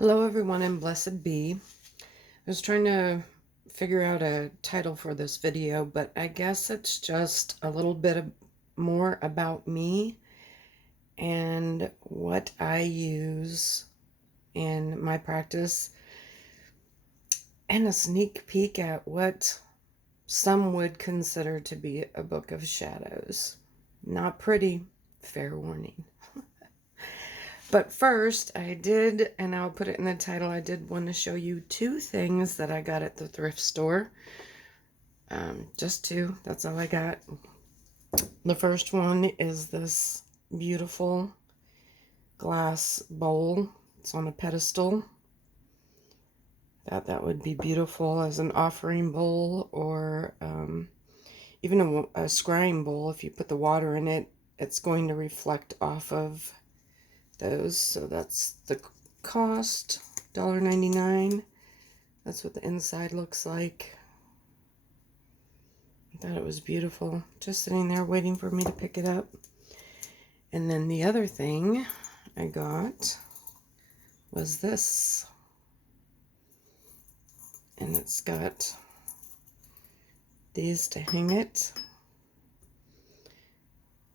Hello, everyone, and blessed be. I was trying to figure out a title for this video, but I guess it's just a little bit more about me and what I use in my practice, and a sneak peek at what some would consider to be a book of shadows. Not pretty, fair warning. But first, and I'll put it in the title, I did want to show you two things that I got at the thrift store. Just two, that's all I got. The first one is this beautiful glass bowl. It's on a pedestal. That would be beautiful as an offering bowl, or even a scrying bowl. If you put the water in it, it's going to reflect off of those. So that's the cost, $1.99. That's what the inside looks like. I thought it was beautiful, just sitting there waiting for me to pick it up. And then the other thing I got was this, and it's got these to hang it.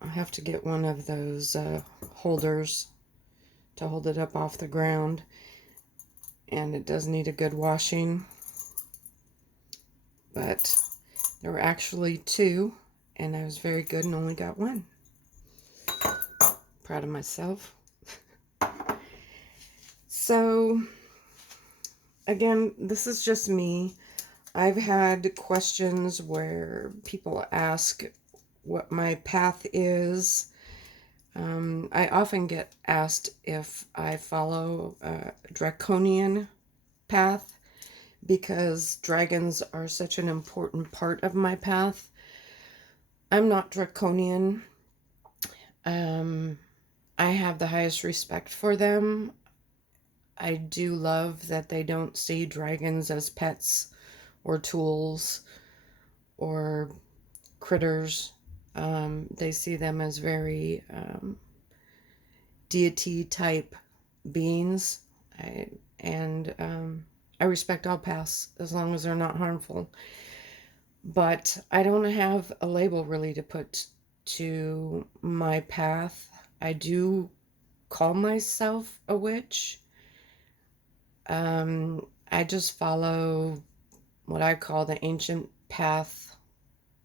I'll have to get one of those holders to hold it up off the ground, and it does need a good washing, but there were actually two, and I was very good and only got one. Proud of myself. So again, this is just me. I've had questions where people ask what my path is. I often get asked if I follow a draconian path, because dragons are such an important part of my path. I'm not draconian. I have the highest respect for them. I do love that they don't see dragons as pets or tools or critters. They see them as very deity type beings. I respect all paths as long as they're not harmful. But I don't have a label really to put to my path. I do call myself a witch. I just follow what I call the ancient path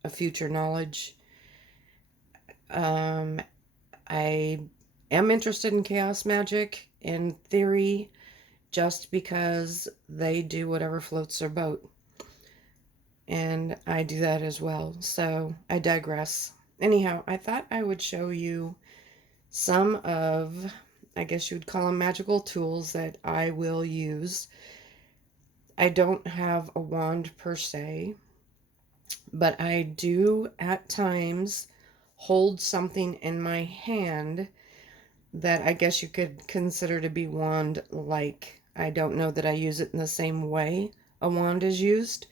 of future knowledge. I am interested in chaos magic in theory, just because they do whatever floats their boat. And I do that as well. So I digress. Anyhow, I thought I would show you some of, I guess you would call them, magical tools that I will use. I don't have a wand per se, but I do at times hold something in my hand that I guess you could consider to be wand-like. I don't know that I use it in the same way a wand is used,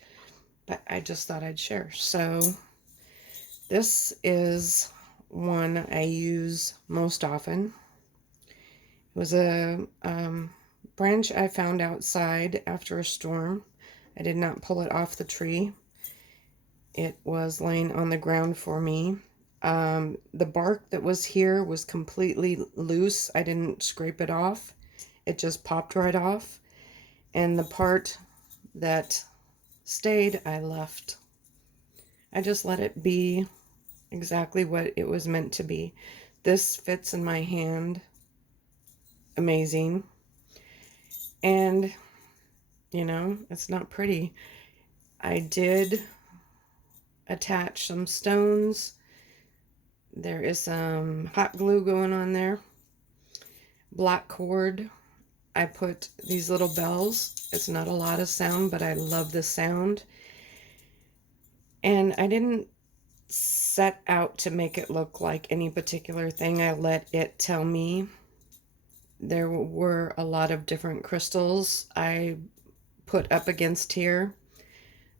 but I just thought I'd share. So this is one I use most often. It was a branch I found outside after a storm. I did not pull it off the tree. It was laying on the ground for me. The bark that was here was completely loose. I didn't scrape it off. It just popped right off. And the part that stayed, I left. I just let it be exactly what it was meant to be. This fits in my hand. Amazing. And, it's not pretty. I did attach some stones. There is some hot glue going on there. Black cord. I put these little bells. It's not a lot of sound, but I love the sound. And I didn't set out to make it look like any particular thing. I let it tell me. There were a lot of different crystals I put up against here.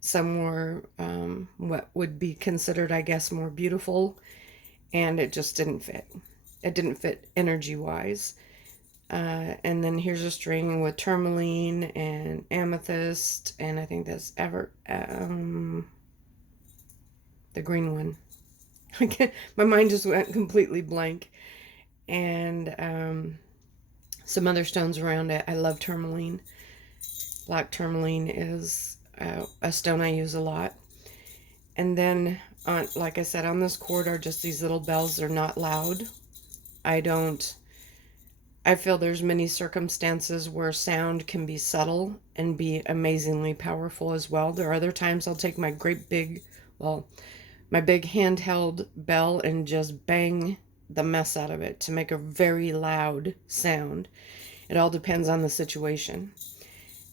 Some were what would be considered, I guess, more beautiful, and it just didn't fit. It didn't fit energy-wise. And then here's a string with tourmaline and amethyst, and I think that's the green one. My mind just went completely blank. And some other stones around it. I love tourmaline. Black tourmaline is a stone I use a lot. And then, like I said, on this cord are just these little bells. They're not loud. I feel there's many circumstances where sound can be subtle and be amazingly powerful as well. There are other times I'll take my my big handheld bell and just bang the mess out of it to make a very loud sound. It all depends on the situation.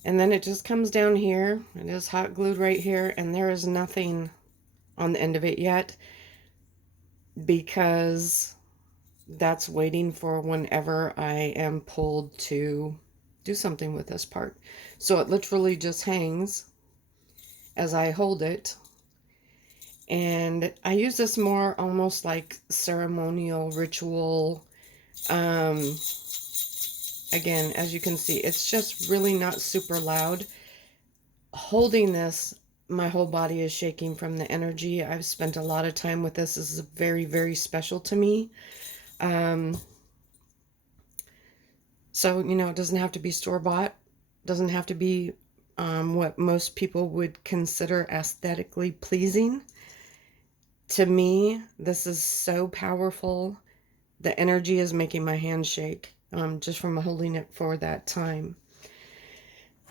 And then it just comes down here. It is hot glued right here, and there is nothing on the end of it yet because that's waiting for whenever I am pulled to do something with this part. So it literally just hangs as I hold it. And I use this more almost like ceremonial ritual. Again, as you can see, it's just really not super loud. Holding this, my whole body is shaking from the energy. I've spent a lot of time with this. This is very, very special to me. So, it doesn't have to be store-bought. Doesn't have to be what most people would consider aesthetically pleasing. To me, this is so powerful. The energy is making my hand shake just from holding it for that time.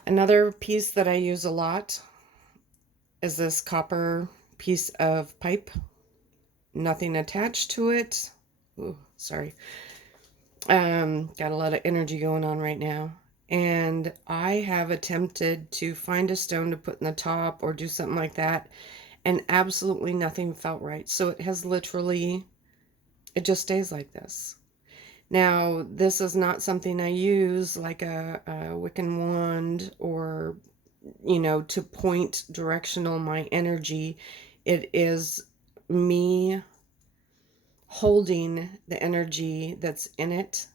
Another piece that I use a lot is this copper piece of pipe. Nothing attached to it. Ooh, sorry. Got a lot of energy going on right now. And I have attempted to find a stone to put in the top or do something like that, and absolutely nothing felt right. So it has literally, it just stays like this. Now, this is not something I use like a Wiccan wand or, to point directional my energy. It is me holding the energy that's in it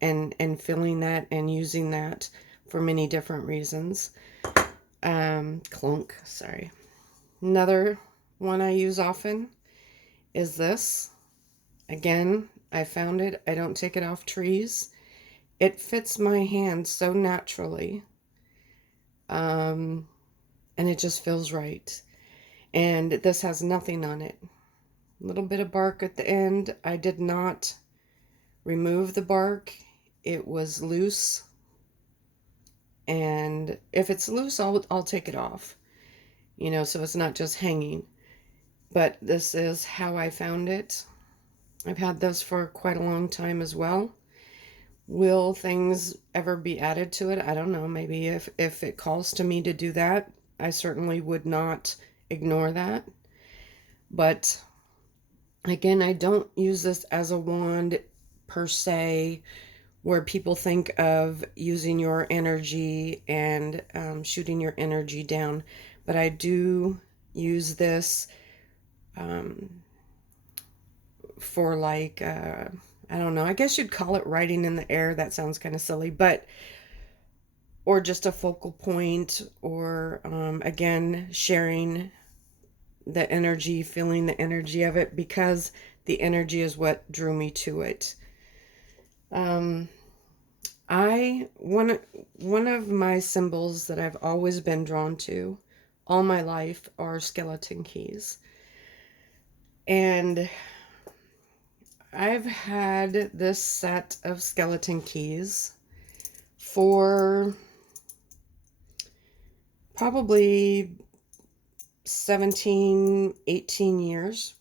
and feeling that and using that for many different reasons. Clunk, sorry. Another one I use often is this. Again, I found it. I don't take it off trees. It fits my hand so naturally. And it just feels right. And this has nothing on it. A little bit of bark at the end. I did not remove the bark. It was loose. And if it's loose, I'll take it off. So it's not just hanging. But this is how I found it. I've had this for quite a long time as well. Will things ever be added to it? I don't know. Maybe if it calls to me to do that, I certainly would not ignore that. But again, I don't use this as a wand per se, where people think of using your energy and shooting your energy down. But I do use this for like, I don't know, I guess you'd call it writing in the air. That sounds kind of silly, but, or just a focal point, or again, sharing the energy, feeling the energy of it, because the energy is what drew me to it. One of my symbols that I've always been drawn to all my life are skeleton keys. And I've had this set of skeleton keys for probably 17, 18 years.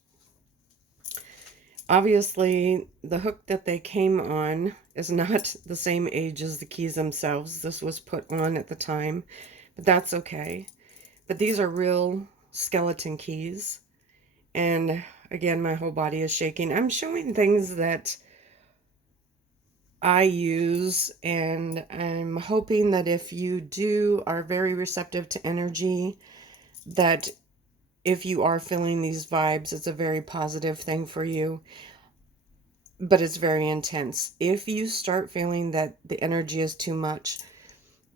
Obviously, the hook that they came on is not the same age as the keys themselves. This was put on at the time, but that's okay. But these are real skeleton keys. And again, my whole body is shaking. I'm showing things that I use, and I'm hoping that if you are very receptive to energy, that if you are feeling these vibes, it's a very positive thing for you. but it's very intense. If you start feeling that the energy is too much,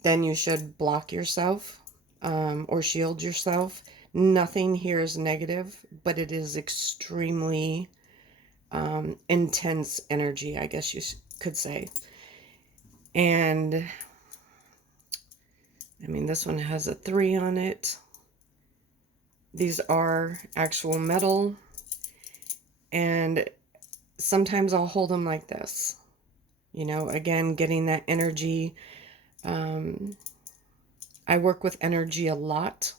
then you should block yourself, or shield yourself. Nothing here is negative, but it is extremely intense energy, I guess you could say. And I mean, this one has a 3 on it. These are actual metal, and sometimes I'll hold them like this. You know, again, getting that energy. I work with energy a lot.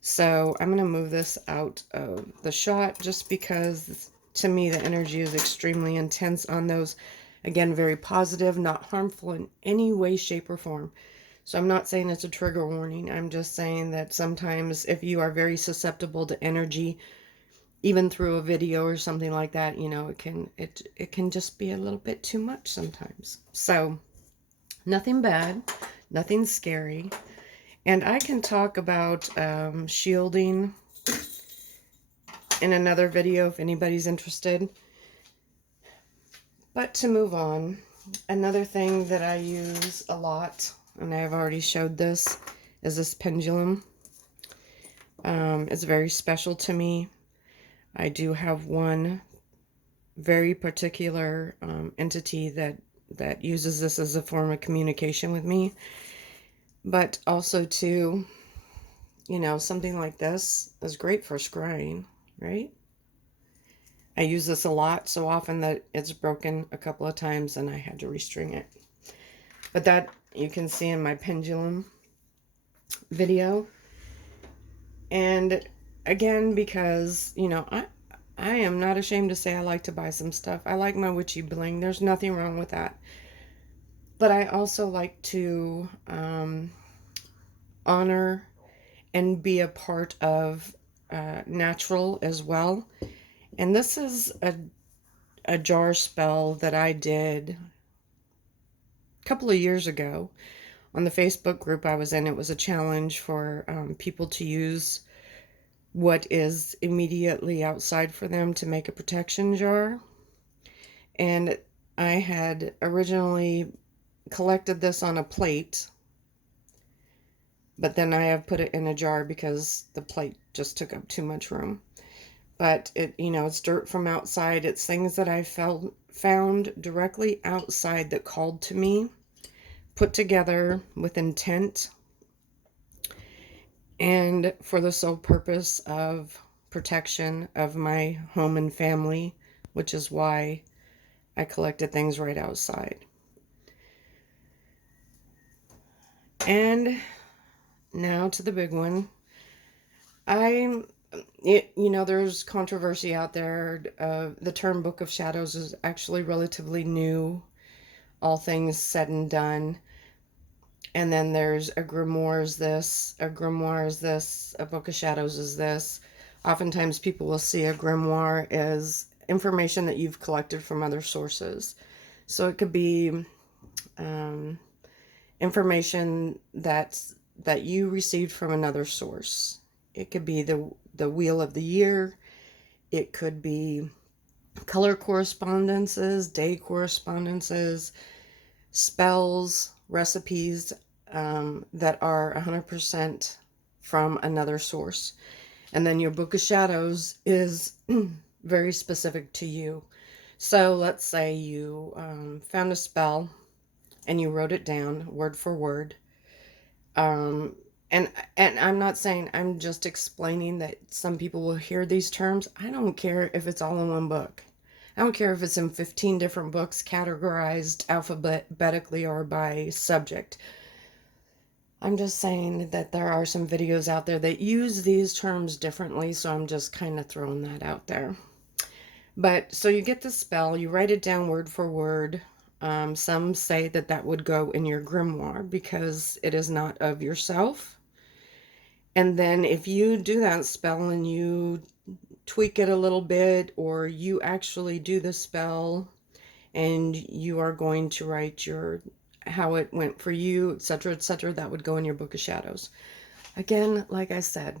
So I'm going to move this out of the shot just because to me the energy is extremely intense on those. Again, very positive, not harmful in any way, shape, or form. So I'm not saying it's a trigger warning. I'm just saying that sometimes if you are very susceptible to energy, even through a video or something like that, you know, it can just be a little bit too much sometimes. So nothing bad, nothing scary. And I can talk about shielding in another video if anybody's interested. But to move on, another thing that I use a lot, and I've already showed this, is this pendulum. It's very special to me. I do have one very particular entity that uses this as a form of communication with me. But also too, you know, something like this is great for scrying, right? I use this a lot, so often that it's broken a couple of times and I had to restring it. But that you can see in my pendulum video. And again, because, you know, I am not ashamed to say I like to buy some stuff. I like my witchy bling. There's nothing wrong with that. But I also like to honor and be a part of natural as well. And this is a jar spell that I did a couple of years ago on the Facebook group I was in. It was a challenge for people to use what is immediately outside for them to make a protection jar. And I had originally collected this on a plate, but then I have put it in a jar because the plate just took up too much room. But it, you know, it's dirt from outside. It's things that I found directly outside that called to me, put together with intent and for the sole purpose of protection of my home and family, which is why I collected things right outside. And now to the big one. You know, there's controversy out there. The term Book of Shadows is actually relatively new, all things said and done. And then there's a grimoire is this, a grimoire is this, a Book of Shadows is this. Oftentimes people will see a grimoire as information that you've collected from other sources. So it could be information that you received from another source. It could be the wheel of the year. It could be color correspondences, day correspondences, spells, recipes that are 100% from another source. And then your Book of Shadows is very specific to you. So let's say you found a spell and you wrote it down word for word. And I'm not saying, I'm just explaining that some people will hear these terms. I don't care if it's all in one book. I don't care if it's in 15 different books categorized alphabetically or by subject. I'm just saying that there are some videos out there that use these terms differently, so I'm just kind of throwing that out there. But so you get the spell, you write it down word for word. Some say that that would go in your grimoire because it is not of yourself. And then if you do that spell and you tweak it a little bit, or you actually do the spell and you are going to write your how it went for you, etc., that would go in your Book of Shadows. Again, like I said,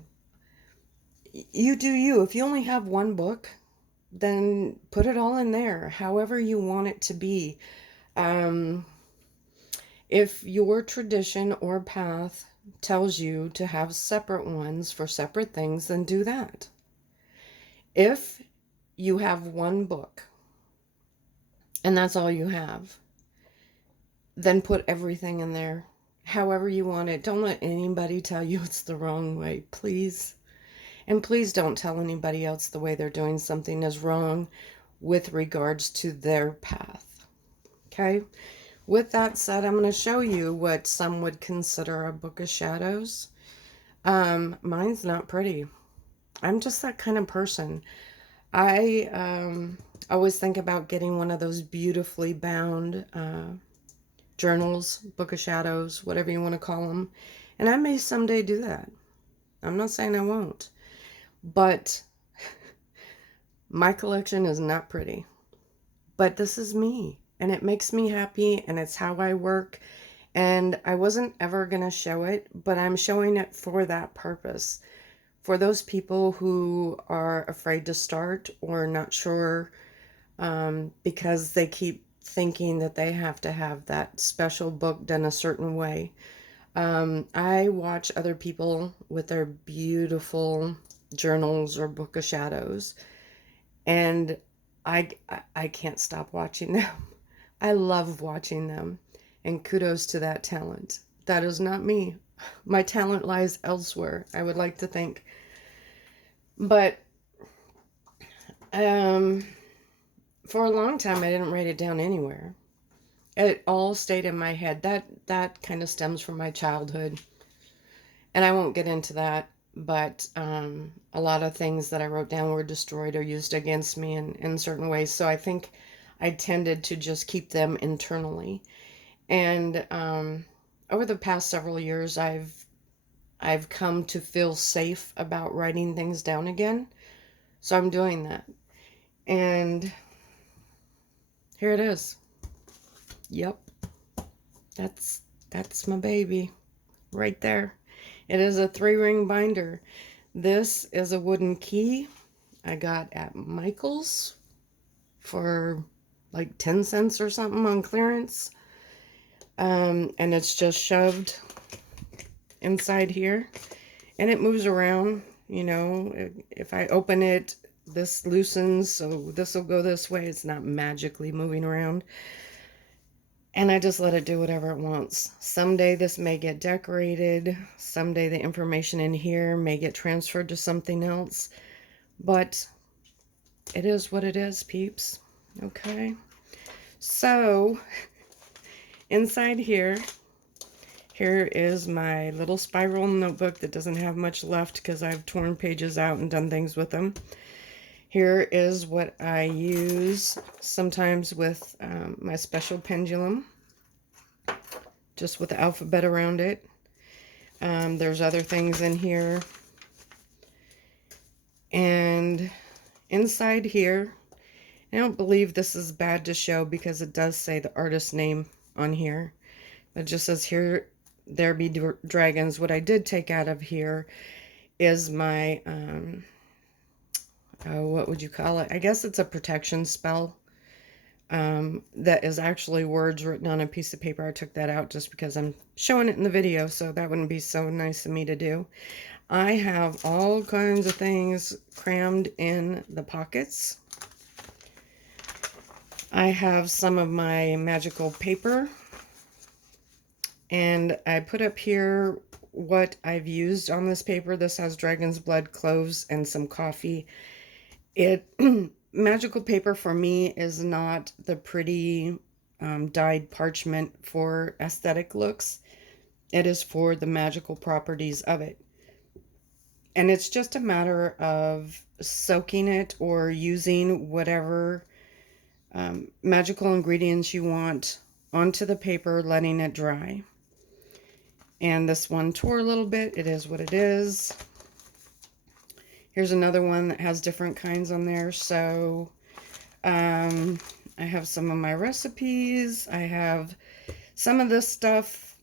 you do you. If you only have one book, then put it all in there, however you want it to be. Um, if your tradition or path tells you to have separate ones for separate things, then do that. If you have one book and that's all you have, then put everything in there however you want it. Don't let anybody tell you it's the wrong way, please. And please don't tell anybody else the way they're doing something is wrong with regards to their path. Okay? With that said, I'm going to show you what some would consider a book of shadows. Mine's not pretty. I'm just that kind of person. I always think about getting one of those beautifully bound journals, book of shadows, whatever you want to call them. And I may someday do that. I'm not saying I won't. But my collection is not pretty. But this is me. And it makes me happy. And it's how I work. And I wasn't ever going to show it. But I'm showing it for that purpose. For those people who are afraid to start or not sure because they keep thinking that they have to have that special book done a certain way. I watch other people with their beautiful journals or book of shadows, and I can't stop watching them. I love watching them, and kudos to that talent. That is not me. My talent lies elsewhere, I would like to think. But for a long time, I didn't write it down anywhere. It all stayed in my head. That kind of stems from my childhood. And I won't get into that, but a lot of things that I wrote down were destroyed or used against me in certain ways. So I think I tended to just keep them internally. And over the past several years, I've come to feel safe about writing things down again. So I'm doing that. And here it is. Yep. That's my baby right there. It is a 3-ring binder. This is a wooden key I got at Michael's for like 10 cents or something on clearance. And it's just shoved inside here. And it moves around, you know. If I open it, this loosens, so this will go this way. It's not magically moving around. And I just let it do whatever it wants. Someday this may get decorated. Someday the information in here may get transferred to something else. But it is what it is, peeps. Okay. So, inside here is my little spiral notebook that doesn't have much left because I've torn pages out and done things with them. Here is what I use sometimes with my special pendulum, just with the alphabet around it. There's other things in here. And inside here, I don't believe this is bad to show because it does say the artist name on here. It just says here, there be dragons. What I did take out of here is my what would you call it? I guess it's a protection spell. That is actually words written on a piece of paper. I took that out just because I'm showing it in the video, so that wouldn't be so nice of me to do. I have all kinds of things crammed in the pockets. I have some of my magical paper, and I put up here what I've used on this paper. This has dragon's blood, cloves, and some coffee. Magical paper for me is not the pretty dyed parchment for aesthetic looks. It is for the magical properties of it. And it's just a matter of soaking it or using whatever magical ingredients you want onto the paper, letting it dry. And this one tore a little bit. It is what it is. Here's another one that has different kinds on there. So I have some of my recipes. I have some of this stuff.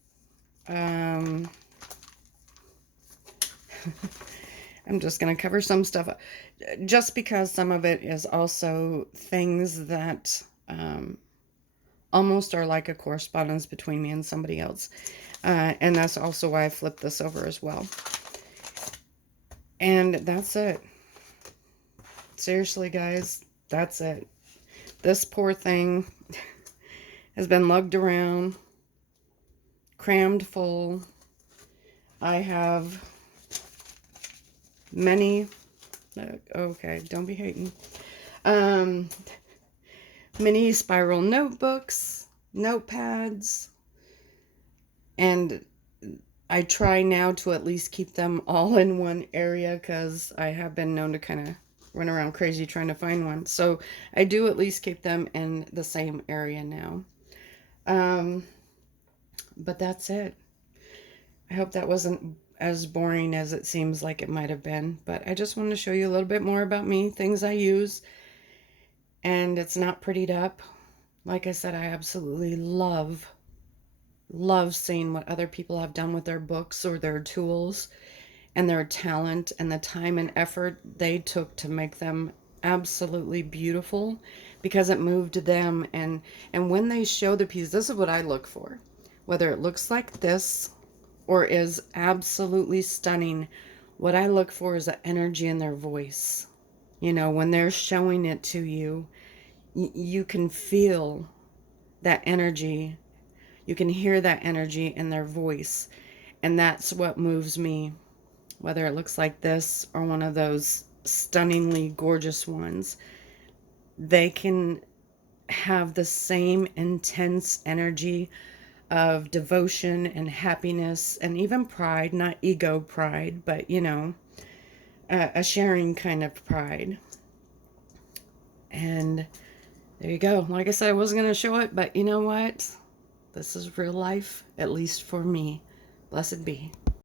I'm just going to cover some stuff just because some of it is also things that almost are like a correspondence between me and somebody else. And that's also why I flipped this over as well. And that's it. Seriously, guys, that's it. This poor thing has been lugged around, crammed full. I have many, okay, don't be hating, mini spiral notebooks, notepads, and I try now to at least keep them all in one area because I have been known to kind of run around crazy trying to find one. So I do at least keep them in the same area now. But that's it. I hope that wasn't as boring as it seems like it might have been, but I just wanted to show you a little bit more about me, things I use, and it's not prettied up. Like I said, I absolutely love seeing what other people have done with their books or their tools and their talent and the time and effort they took to make them absolutely beautiful because it moved them. And when they show the piece, this is what I look for. Whether it looks like this or is absolutely stunning, what I look for is the energy in their voice. You know, when they're showing it to you, you can feel that energy. You can hear that energy in their voice. And that's what moves me, whether it looks like this or one of those stunningly gorgeous ones. They can have the same intense energy of devotion and happiness and even pride, not ego pride, but you know, a sharing kind of pride. And there you go. Like I said, I wasn't going to show it, but you know what? This is real life, at least for me. Blessed be.